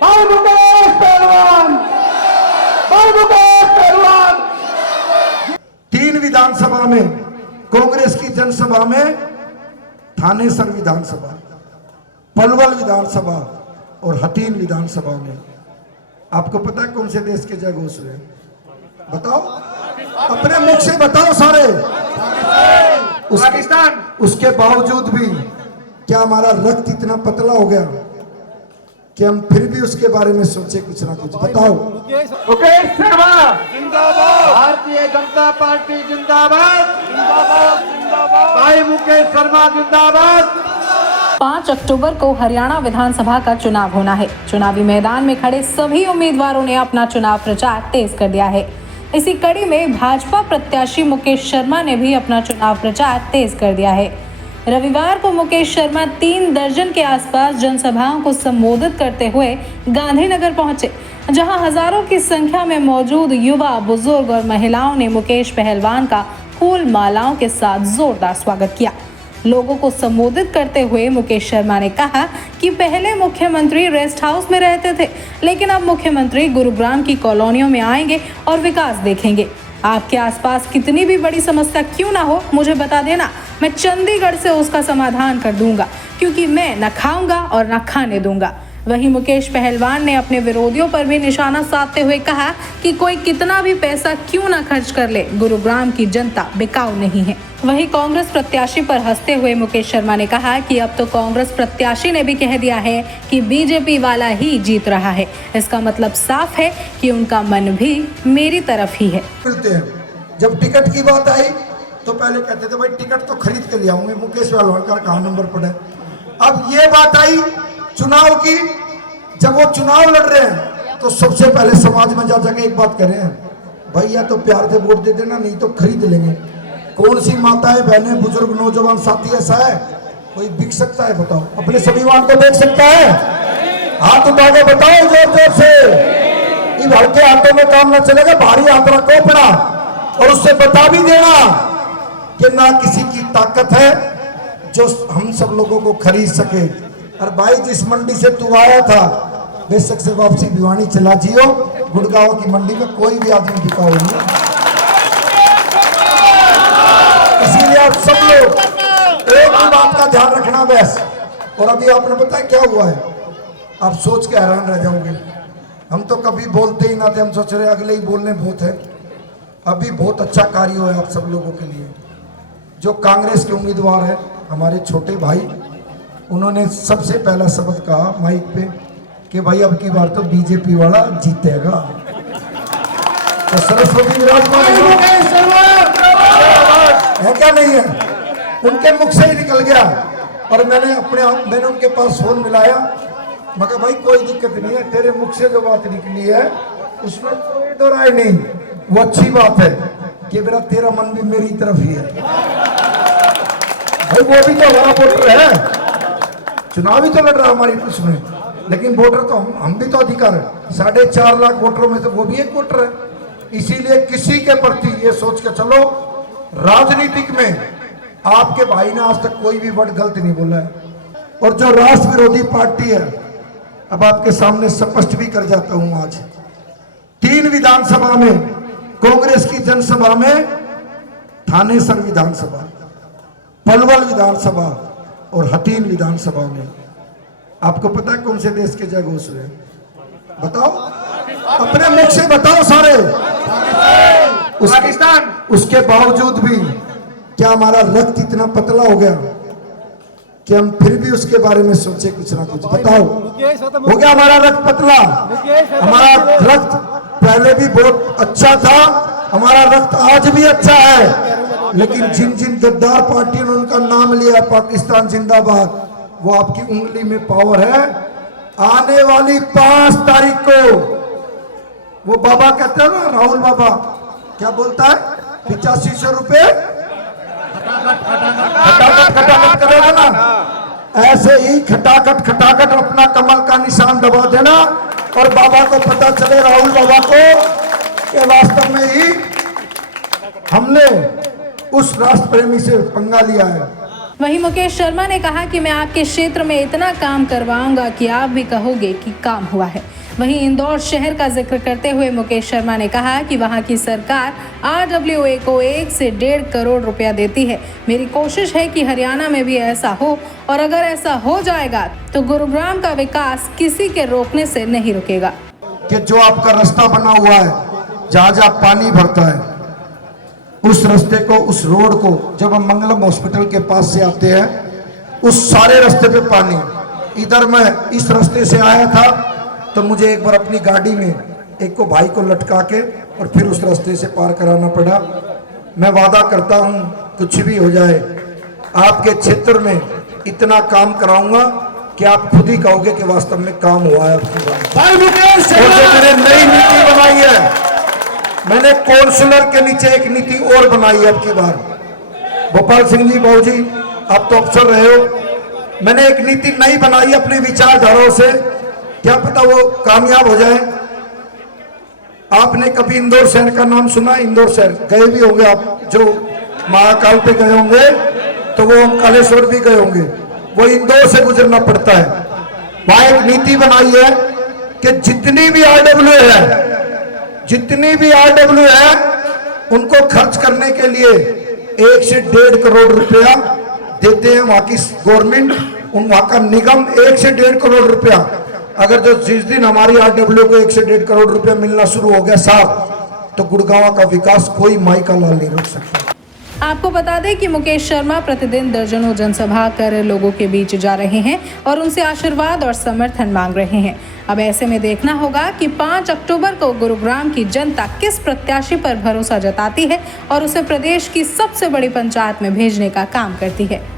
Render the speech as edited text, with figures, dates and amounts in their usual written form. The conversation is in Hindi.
भाई मुकेश पहलवान, भाई मुकेश पहलवान। 3 विधानसभा में, कांग्रेस की जनसभा में थानेसर विधानसभा, पलवल विधानसभा और हटीन विधानसभा में, आपको पता है कौन से देश के जय घोष हुए? बताओ, अपने मुख से बताओ सारे। पाकिस्तान। उसके बावजूद भी क्या हमारा रक्त इतना पतला हो गया कि हम फिर भी उसके बारे में सोचे कुछ ना कुछ? बताओो। मुकेश शर्मा जिंदाबाद, भारतीय जनता पार्टी जिंदाबाद, जिंदाबाद जिंदाबाद, भाई मुकेश शर्मा जिंदाबाद। 5 अक्टूबर को हरियाणा विधानसभा का चुनाव होना है। चुनावी मैदान में खड़े सभी उम्मीदवारों ने अपना चुनाव प्रचार तेज कर दिया है। इसी कड़ी में भाजपा प्रत्याशी मुकेश शर्मा ने भी अपना चुनाव प्रचार तेज कर दिया है। रविवार को मुकेश शर्मा 3 दर्जन के आसपास जनसभाओं को संबोधित करते हुए गांधीनगर पहुंचे, जहां हजारों की संख्या में मौजूद युवा, बुजुर्ग और महिलाओं ने मुकेश पहलवान का फूल मालाओं के साथ जोरदार स्वागत किया। लोगों को संबोधित करते हुए मुकेश शर्मा ने कहा कि पहले मुख्यमंत्री रेस्ट हाउस में रहते थे, लेकिन अब मुख्यमंत्री गुरुग्राम की कॉलोनियों में आएंगे और विकास देखेंगे। आपके आसपास कितनी भी बड़ी समस्या क्यों ना हो, मुझे बता देना, मैं चंडीगढ़ से उसका समाधान कर दूंगा, क्योंकि मैं न खाऊंगा और न खाने दूंगा। वहीं मुकेश पहलवान ने अपने विरोधियों पर भी निशाना साधते हुए कहा कि कोई कितना भी पैसा क्यों ना खर्च कर ले, गुरुग्राम की जनता बिकाऊ नहीं है। वहीं कांग्रेस प्रत्याशी पर हंसते हुए मुकेश शर्मा ने कहा कि अब तो कांग्रेस प्रत्याशी ने भी कह दिया है कि बीजेपी वाला ही जीत रहा है। इसका मतलब साफ है कि उनका मन भी मेरी तरफ ही है। जब टिकट की बात आई तो पहले कहते थे भाई टिकट तो खरीद के ले आऊंगे, मुकेश पहलवान का कहाँ नंबर पड़ा। अब ये बात आई चुनाव की, जब वो चुनाव लड़ रहे हैं तो सबसे पहले समाज में जा जाके एक बात कह रहे हैं, भाई या तो प्यार से वोट दे देना, नहीं तो खरीद लेंगे। कौन सी माताएं, बहनें, बुजुर्ग, नौजवान साथी ऐसा है कोई बिक सकता है? बताओ, अपने स्वाभिमान को देख सकता है? हाथ उठा के बताओ जोर जोर से। इन हल्के हाथों में काम ना चलेगा, भारी हाथ रखो अपना और उससे बता भी देना कि ना किसी की ताकत है जो हम सब लोगों को खरीद सके। और भाई जिस मंडी से तू आया था बेशक से वापसी भिवानी चला जियो, गुड़गांव की मंडी में कोई भी आदमी बिकाऊ नहीं। इसीलिए आप सब लोग एक ही बात का ध्यान रखना बस। और अभी आपने पता है क्या हुआ है, आप सोच के हैरान रह जाओगे। हम तो कभी बोलते ही ना थे, हम सोच रहे अगले ही बोलने बहुत है। अभी बहुत अच्छा कार्य है आप सब लोगों के लिए। जो कांग्रेस के उम्मीदवार है हमारे छोटे भाई, उन्होंने सबसे पहला शब्द कहा माइक पे कि भाई अब की बार तो बीजेपी वाला जीतेगा। तो सरस्वती विराजमान है क्या? नहीं है? उनके मुख से ही निकल गया और मैंने उनके पास फोन मिलाया। मैं कहा भाई कोई दिक्कत नहीं है, तेरे मुख से जो बात निकली है उसमें कोई दो राय नहीं, वो अच्छी बात है कि मेरा तेरा मन भी मेरी तरफ ही है। भाई वो भी तो हमारा वोटर है, चुनाव ही तो लड़ रहा हमारी उसमें, लेकिन वोटर तो हम भी तो अधिकार है। 4.5 लाख वोटरों में से वो भी एक वोटर है। इसीलिए किसी के प्रति ये सोच के चलो, राजनीतिक में आपके भाई ने आज तक कोई भी वर्ड गलत नहीं बोला है। और जो राष्ट्र विरोधी पार्टी है, अब आपके सामने स्पष्ट भी कर जाता हूं, आज 3 विधानसभा में, कांग्रेस की जनसभा में थानेसर विधानसभा, पलवल विधानसभा और हटीन विधानसभा में, आपको पता है कौन से देश के जय घोष हुए? बताओ, अपने मुख से बताओ सारे। पाकिस्तान। उसके बावजूद भी क्या हमारा रक्त इतना पतला हो गया कि हम फिर भी उसके बारे में सोचे कुछ ना कुछ? बताओ, हो गया हमारा रक्त पतला? हमारा रक्त पहले भी बहुत अच्छा था, हमारा रक्त आज भी अच्छा है, लेकिन जिन जिन गद्दार पार्टियों ने उनका नाम लिया पाकिस्तान जिंदाबाद, वो आपकी उंगली में पावर है। आने वाली 5 तारीख को वो बाबा कहते हैं ना, राहुल बाबा क्या बोलता है, 8500 रुपये खटाखट करेगा ना, ऐसे ही खटाखट अपना कमल का निशान दबा देना और बाबा को पता चले, राहुल बाबा को, कि वास्तव में ही हमने उस राष्ट्र प्रेमी से पंगा लिया है। वहीं मुकेश शर्मा ने कहा कि मैं आपके क्षेत्र में इतना काम करवाऊंगा कि आप भी कहोगे कि काम हुआ है। वहीं इंदौर शहर का जिक्र करते हुए मुकेश शर्मा ने कहा कि वहां की सरकार RWA को 1 से 1.5 करोड़ रुपया देती है। मेरी कोशिश है कि हरियाणा में भी ऐसा हो, और अगर ऐसा हो जाएगा तो गुरुग्राम का विकास किसी के रोकने से नहीं रुकेगा। कि जो आपका रास्ता बना हुआ है, जहां जहां पानी भरता है, उस रास्ते को, उस रोड को, जब हम मंगलम हॉस्पिटल के पास से आते हैं, उस सारे रास्ते पे पानी। इधर मैं इस रास्ते से आया था तो मुझे एक बार अपनी गाड़ी में एक को भाई को लटका के और फिर उस रास्ते से पार कराना पड़ा। मैं वादा करता हूं कुछ भी हो जाए, आपके क्षेत्र में इतना काम कराऊंगा कि आप खुद ही कहोगे कि वास्तव में काम हुआ है आपकी बात। भाई मुकेश, और जो मैंने नई नीति बनाई है, मैंने काउंसलर के नीचे एक नीति और बनाई है अब की बार। गोपाल सिंह जी, बाबू जी, आप तो अफसर रहे हो, मैंने एक नीति नई बनाई अपने विचारधाराओं से, क्या पता वो कामयाब हो जाए। आपने कभी इंदौर शहर का नाम सुना? इंदौर शहर गए भी होंगे आप, जो महाकाल पे गए होंगे तो वो कालेश्वर भी गए होंगे, वो इंदौर से गुजरना पड़ता है। वहां एक नीति बनाई है कि जितनी भी RWA है उनको खर्च करने के लिए 1 से 1.5 करोड़ रुपया देते हैं वहां की गवर्नमेंट, वहां का निगम 1 से 1.5 करोड़ रुपया। अगर जो जिस दिन हमारी RWA को 1 से 1.5 करोड़ रुपया मिलना शुरू हो गया साहब, तो गुड़गांव का विकास कोई माई का लाल नहीं रोक सकता। आपको बता दें कि मुकेश शर्मा प्रतिदिन दर्जनों जनसभा कर लोगों के बीच जा रहे हैं और उनसे आशीर्वाद और समर्थन मांग रहे हैं। अब ऐसे में देखना होगा कि 5 अक्टूबर को गुरुग्राम की जनता किस प्रत्याशी पर भरोसा जताती है और उसे प्रदेश की सबसे बड़ी पंचायत में भेजने का काम करती है।